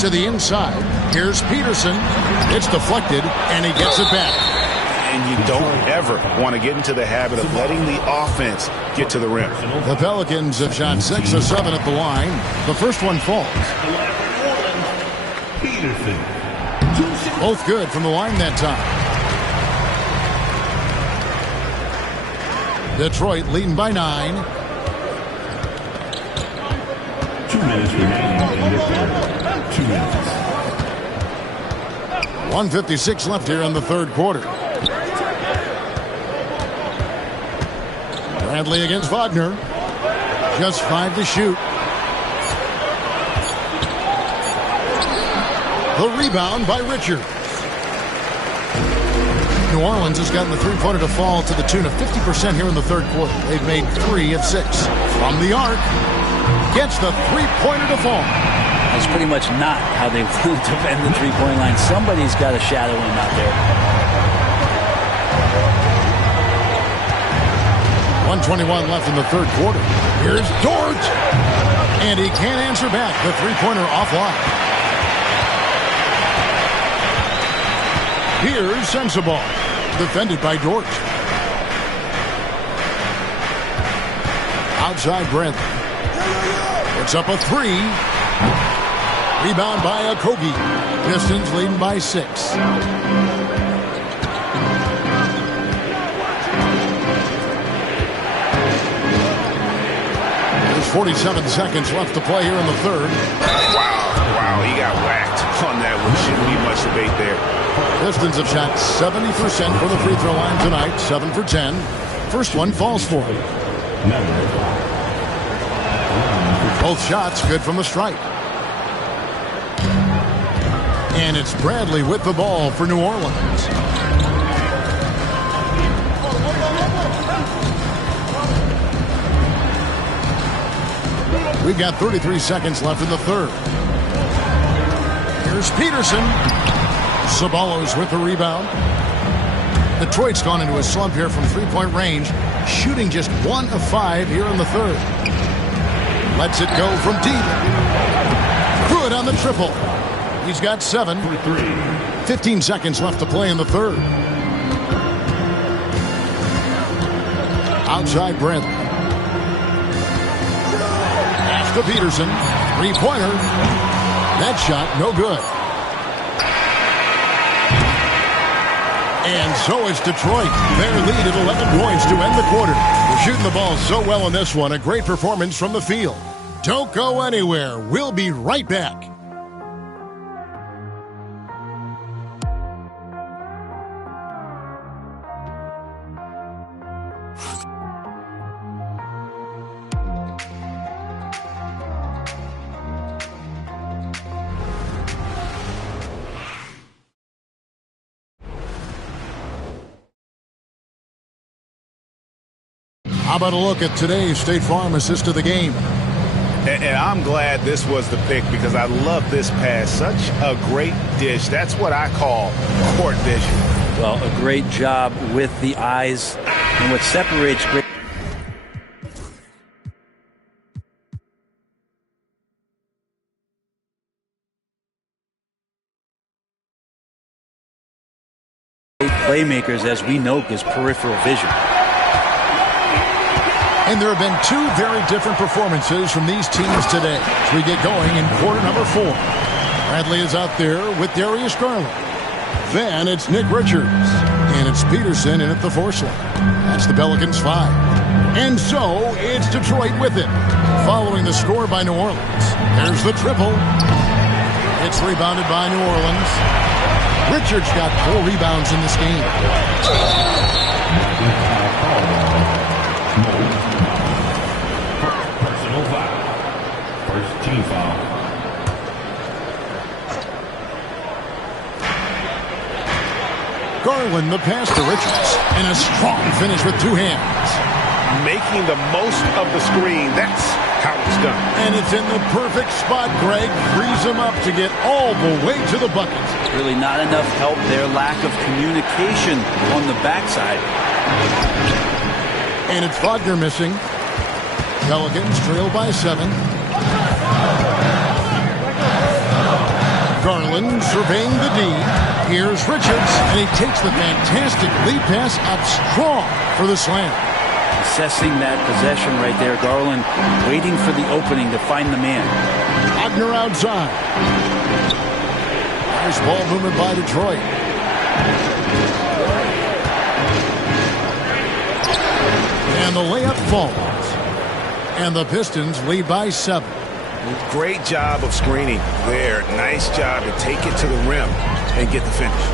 To the inside. Here's Peterson. It's deflected, and he gets it back. and you don't ever want to get into the habit of letting the offense get to the rim. The Pelicans have shot 6 of 7 at the line. The first one falls. Both good from the line that time. Detroit leading by 9. 2 minutes remaining in this quarter. 2 minutes. 1:56 left here in the third quarter. Bradley against Wagner. Just 5 to shoot. The rebound by Richards. New Orleans has gotten the three-pointer to fall to the tune of 50% here in the third quarter. They've made 3 of 6. From the arc, gets the three-pointer to fall. That's pretty much not how they will defend the three-point line. Somebody's got to shadow him out there. 1:21 left in the third quarter. Here's Dort. And he can't answer back. The three-pointer offline. Here's Sensabaugh. Defended by Dort. Outside Bradley. Puts up a 3. Rebound by Okogie. Pistons leading by 6. There's 47 seconds left to play here in the third. Wow, he got whacked on that one. Shouldn't be much debate there. Pistons have shot 70% from the free throw line tonight, 7 for 10. First one falls for him. Both shots good from the stripe. And it's Bradley with the ball for New Orleans. We've got 33 seconds left in the third. Here's Peterson. Ceballos with the rebound. Detroit's gone into a slump here from three-point range, shooting just 1 of 5 here in the third. Lets it go from deep. Good on the triple. He's got 7. 15 seconds left to play in the third. Outside Bradley. Pass to Peterson. Three-pointer. That shot no good. And so is Detroit. Their lead at 11 points to end the quarter. They're shooting the ball so well in this one. A great performance from the field. Don't go anywhere. We'll be right back. How about a look at today's State Farm assist of the game? And I'm glad this was the pick because I love this pass. Such a great dish. That's what I call court vision. Well, a great job with the eyes. And what separates great playmakers, as we know, is peripheral vision. And there have been 2 very different performances from these teams today as we get going in quarter number 4. Bradley is out there with Darius Garland. Then it's Nick Richards. And it's Peterson in at the force line. That's the Pelicans 5. And so it's Detroit with it. Following the score by New Orleans. There's the triple. It's rebounded by New Orleans. Richards got 4 rebounds in this game. Personal foul. First team foul. Garland the pass to Richards. And a strong finish with 2 hands. Making the most of the screen. That's how it's done. And it's in the perfect spot. Greg frees him up to get all the way to the bucket. Really not enough help there. Lack of communication on the backside. And it's Wagner missing. Pelicans trail by 7. Garland surveying the D. Here's Richards, and he takes the fantastic lead pass up strong for the slam. Assessing that possession right there, Garland waiting for the opening to find the man. Wagner outside. Nice ball movement by Detroit. And the layup falls. And the Pistons lead by 7. Great job of screening there. Nice job to take it to the rim and get the finish.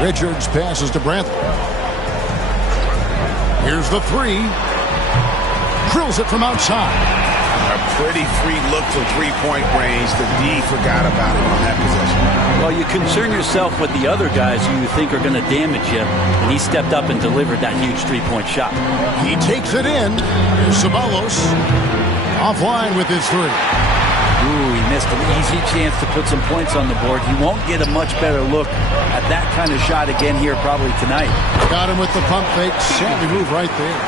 Richards passes to Brantley. Here's the 3. Drills it from outside. A pretty free look from three-point range. The D forgot about it on that possession. Well, you concern yourself with the other guys who you think are going to damage you, and he stepped up and delivered that huge three-point shot. He takes it in. Here's Ceballos. Offline with his 3. Ooh, he missed an easy chance to put some points on the board. He won't get a much better look at that kind of shot again here probably tonight. Got him with the pump fake. Savvy move right there.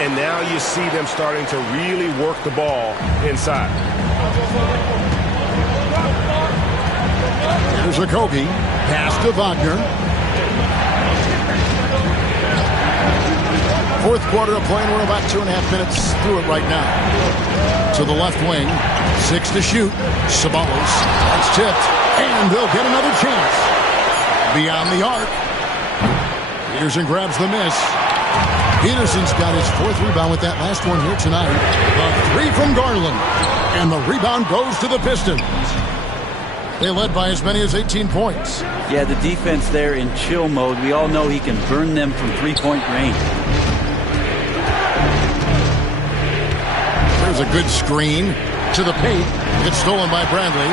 And now you see them starting to really work the ball inside. Here's Okogie. Pass to Wagner. Fourth quarter of play, and we're about 2.5 minutes through it right now. To the left wing. 6 to shoot. Ceballos. That's tipped. And they'll get another chance. Beyond the arc. Peterson grabs the miss. Peterson's got his 4th rebound with that last one here tonight. The 3 from Garland. And the rebound goes to the Pistons. They led by as many as 18 points. Yeah, the defense there in chill mode. We all know he can burn them from three-point range. There's a good screen to the paint. It's stolen by Bradley.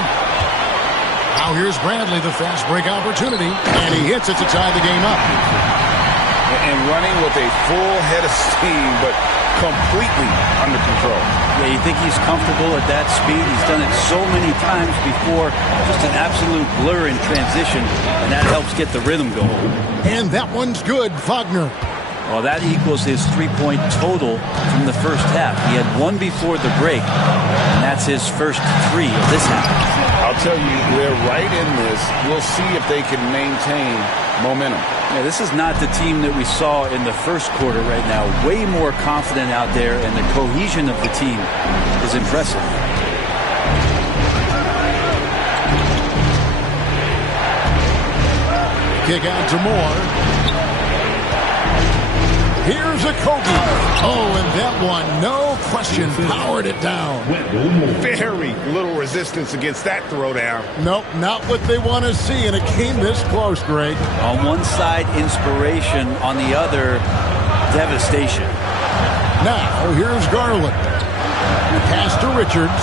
Now here's Bradley, the fast break opportunity. And he hits it to tie the game up. And running with a full head of steam, but completely under control. Yeah, you think he's comfortable at that speed. He's done it so many times before. Just an absolute blur in transition, and that helps get the rhythm going. And that one's good, Wagner. Well, that equals his three-point total from the first half. He had 1 before the break, and that's his first 3 of this half. I'll tell you, they're right in this. We'll see if they can maintain momentum. Yeah, this is not the team that we saw in the first quarter right now. Way more confident out there, and the cohesion of the team is impressive. Kick out to Moore. Here's Okogie. Oh, and that one, no question, powered it down. Very little resistance against that throwdown. Nope, not what they want to see, and it came this close, Greg. On one side, inspiration. On the other, devastation. Now, here's Garland. Pass to Richards.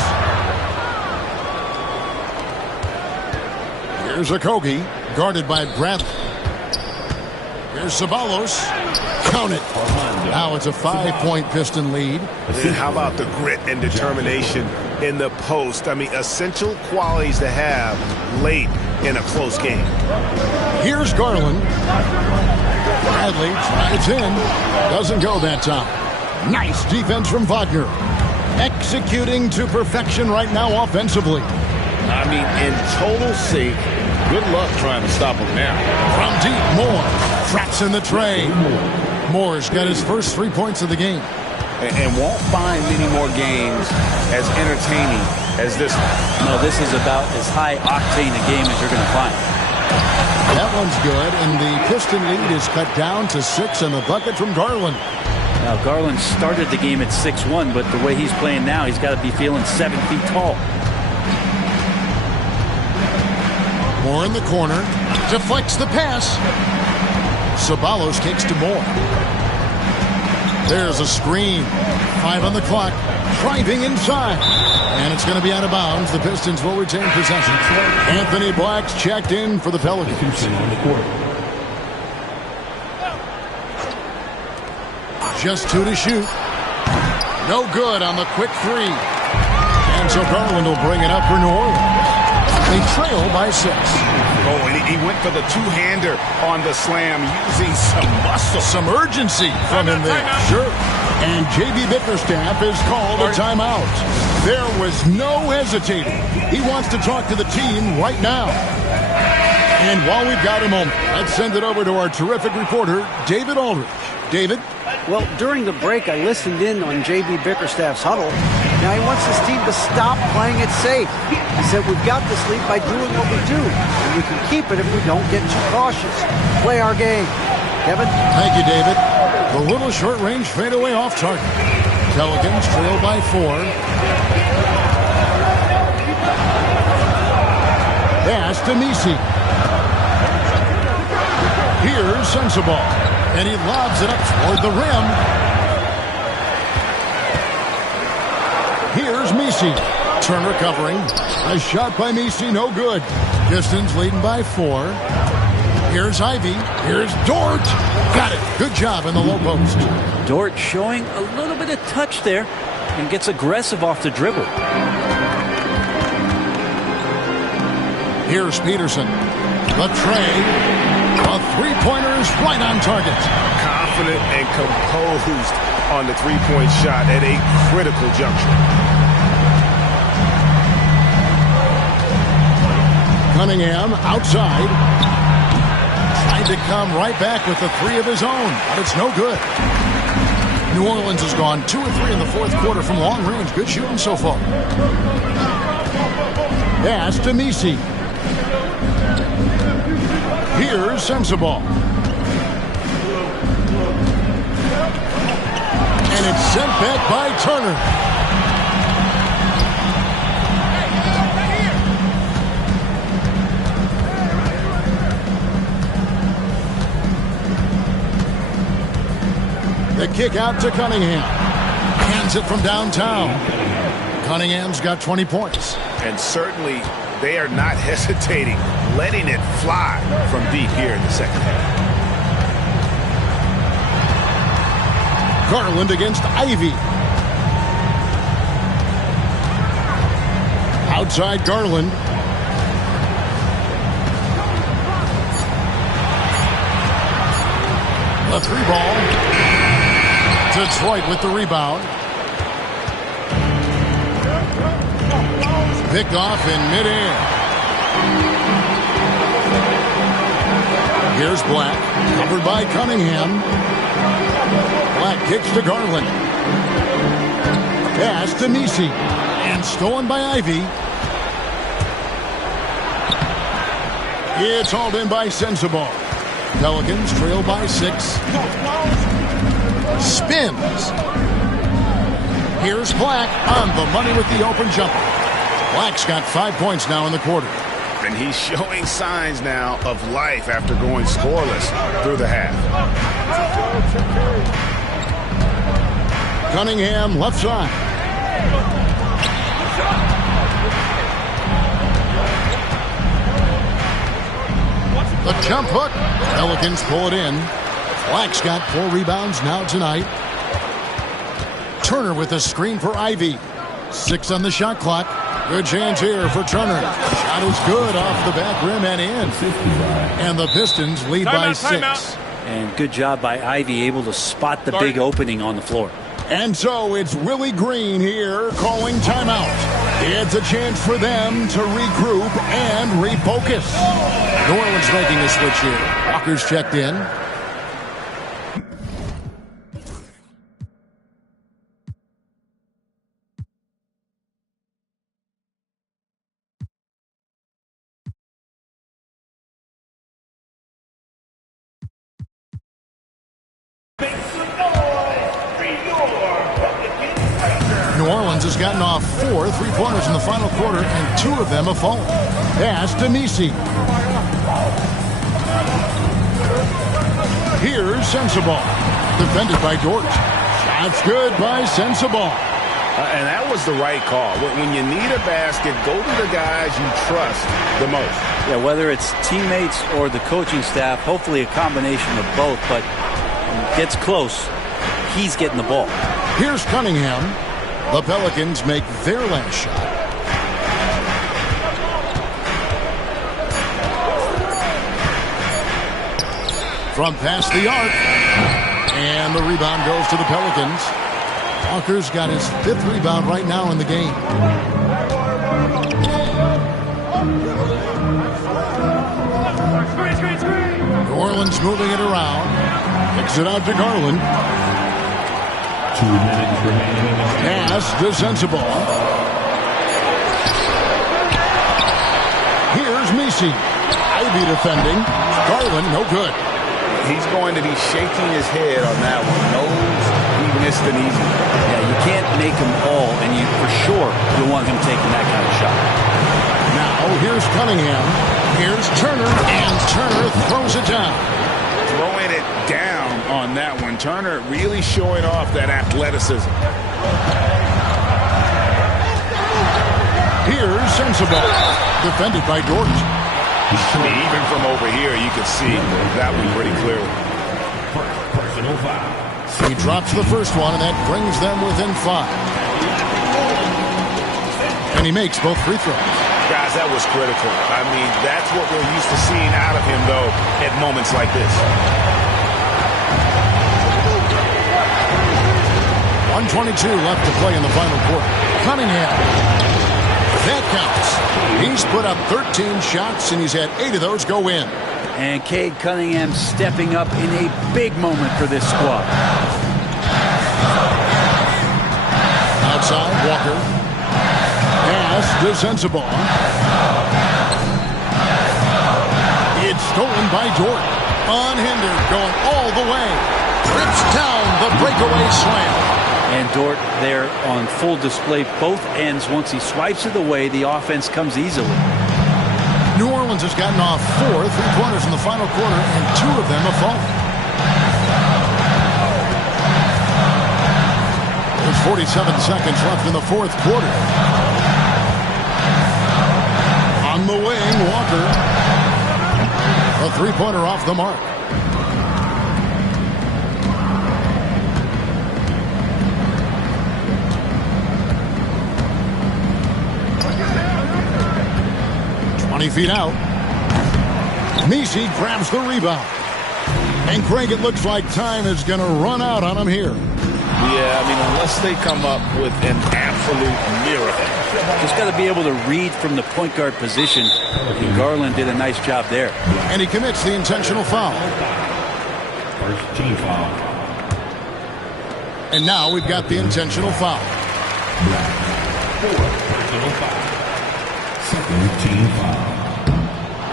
Here's Okogie, guarded by Bradley. Here's Ceballos. Count it. Now it's a 5-point Piston lead. And how about the grit and determination in the post? I mean, essential qualities to have late in a close game. Here's Garland. Bradley drives in. Doesn't go that time. Nice defense from Wagner. Executing to perfection right now offensively. I mean, in total sync. Good luck trying to stop him now. From deep, Moore frats in the tray. Moore's got his first 3 points of the game. And won't find many more games as entertaining as this one. No, this is about as high-octane a game as you're going to find. That one's good, and the Piston lead is cut down to 6 and the bucket from Garland. Now, Garland started the game at 6'1", but the way he's playing now, he's got to be feeling 7 feet tall. Moore in the corner. Deflects the pass. Ceballos takes to Moore. There's a screen. 5 on the clock. Driving inside. And it's going to be out of bounds. The Pistons will retain possession. Anthony Black's checked in for the Pelicans. Just 2 to shoot. No good on the quick 3. And so Garland will bring it up for New Orleans. They trail by 6. Oh, and he went for the two-hander on the slam, using some muscle. Some urgency from him there. Sure. And J.B. Bickerstaff is called a timeout. There was no hesitating. He wants to talk to the team right now. And while we've got a moment, let's send it over to our terrific reporter, David Aldridge. David? Well, during the break, I listened in on J.B. Bickerstaff's huddle. Now he wants his team to stop playing it safe. He said, we've got this lead by doing what we do, and we can keep it if we don't get too cautious. Play our game. Kevin? Thank you, David. The little short-range fadeaway off target. Pelicans trail by 4. Pass to Misi. Here's Sensabaugh, and he lobs it up toward the rim. Here's Misi. Turner covering. A shot by Misi, no good. Pistons leading by 4. Here's Ivy. Here's Dort. Got it. Good job in the low post. Dort showing a little bit of touch there and gets aggressive off the dribble. Here's Peterson. The tray. A three-pointer is right on target. Confident and composed on the three-point shot at a critical juncture. Cunningham outside. Tried to come right back with the 3 of his own, but it's no good. New Orleans has gone 2 of 3 in the fourth quarter from long range. Good shooting so far. Pass to Misi. Here's Sensabaugh. And it's sent back by Turner. The kick out to Cunningham. Hands it from downtown. Cunningham's got 20 points. And certainly they are not hesitating, letting it fly from deep here in the second half. Garland against Ivy. Outside Garland. The 3 ball. Detroit with the rebound. Picked off in midair. Here's Black. Covered by Cunningham. Black kicks to Garland. Pass to Misi. And stolen by Ivy. It's hauled in by Sensabaugh. Pelicans trail by 6. Spins. Here's Black on the money with the open jumper. Black's got 5 points now in the quarter. And he's showing signs now of life after going scoreless through the half. Cunningham left side. The jump hook. Pelicans pull it in. Black's got 4 rebounds now tonight. Turner with a screen for Ivy. 6 on the shot clock. Good chance here for Turner. Shot is good off the back rim and in. And the Pistons lead by 6. And good job by Ivy, able to spot the big opening on the floor. And so it's Willie Green here calling timeout. It's a chance for them to regroup and refocus. New Orleans making a switch here. Walker's checked in. New Orleans has gotten off 4 3-pointers in the final quarter, and 2 of them have fallen. Pass to Misi. Here's Sensabaugh. Defended by Dort. Shots good by Sensabaugh. And that was the right call. When you need a basket, go to the guys you trust the most. Yeah, whether it's teammates or the coaching staff, hopefully a combination of both, but when it gets close, he's getting the ball. Here's Cunningham. The Pelicans make their last shot. From past the arc. And the rebound goes to the Pelicans. Walker's got his 5th rebound right now in the game. New Orleans moving it around. Kicks it out to Garland. 2 minutes remaining. Pass to Sensible. Here's Misi. Ivy defending. Garland, no good. He's going to be shaking his head on that one. Knows he missed an easy one. Yeah, you can't make them all, and you for sure you'll want him taking that kind of shot. Now here's Cunningham. Here's Turner, and Turner throws it down. Throwing it down on that one. Turner really showing off that athleticism. Here's Sensible. Defended by Dort. Even from over here, you can see that one pretty clearly. Personal foul. He drops the first one, and that brings them within 5. And he makes both free throws. Guys, that was critical. I mean, that's what we're used to seeing out of him, though, at moments like this. 1:22 left to play in the final quarter. Cunningham. That counts. He's put up 13 shots, and he's had 8 of those go in. And Cade Cunningham stepping up in a big moment for this squad. Outside, Walker. Pass to Sensible. It's stolen by Dort. Unhindered, going all the way. Trips down the breakaway slam. And Dort there on full display, both ends. Once he swipes it away, the offense comes easily. New Orleans has gotten off 4 3-pointers in the final quarter, and 2 of them have fallen. There's 47 seconds left in the 4th quarter. On the wing, Walker. A 3-pointer off the mark. Feet out. Misi grabs the rebound. And Craig, it looks like time is going to run out on him here. Yeah, I mean, unless they come up with an absolute miracle. Just got to be able to read from the point guard position. And Garland did a nice job there. And he commits the intentional foul. First team foul. And now we've got the intentional foul. 4 personal foul. Second team foul.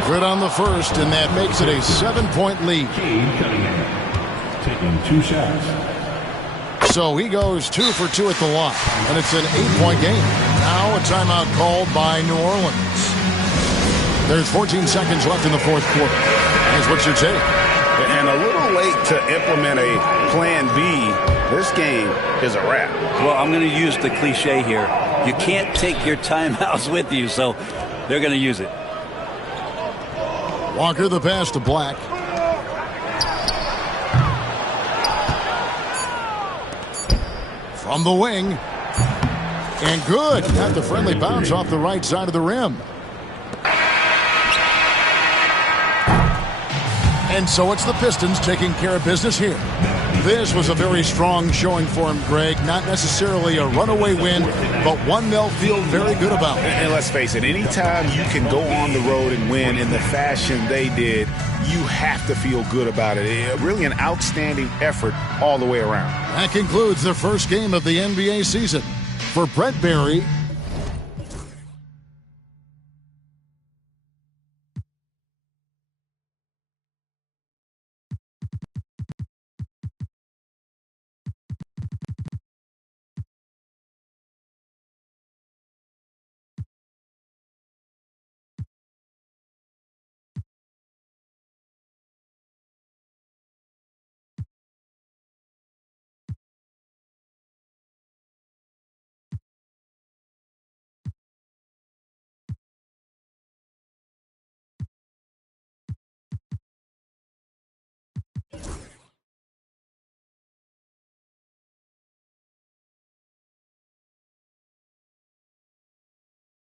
Good on the first, and that makes it a 7-point lead. Cade Cunningham taking 2 shots. So he goes 2 for 2 at the line, and it's an 8-point game. Now a timeout called by New Orleans. There's 14 seconds left in the 4th quarter. That's what you take. And a little late to implement a plan B. This game is a wrap. Well, I'm going to use the cliche here. You can't take your timeouts with you, so they're going to use it. Walker the pass to Black. From the wing. And good. Got the friendly bounce off the right side of the rim. And so it's the Pistons taking care of business here. This was a very strong showing for him, Greg. Not necessarily a runaway win, but one they'll feel very good about. And let's face it, anytime you can go on the road and win in the fashion they did, you have to feel good about it. Really an outstanding effort all the way around. That concludes the first game of the NBA season. For Brett Barry,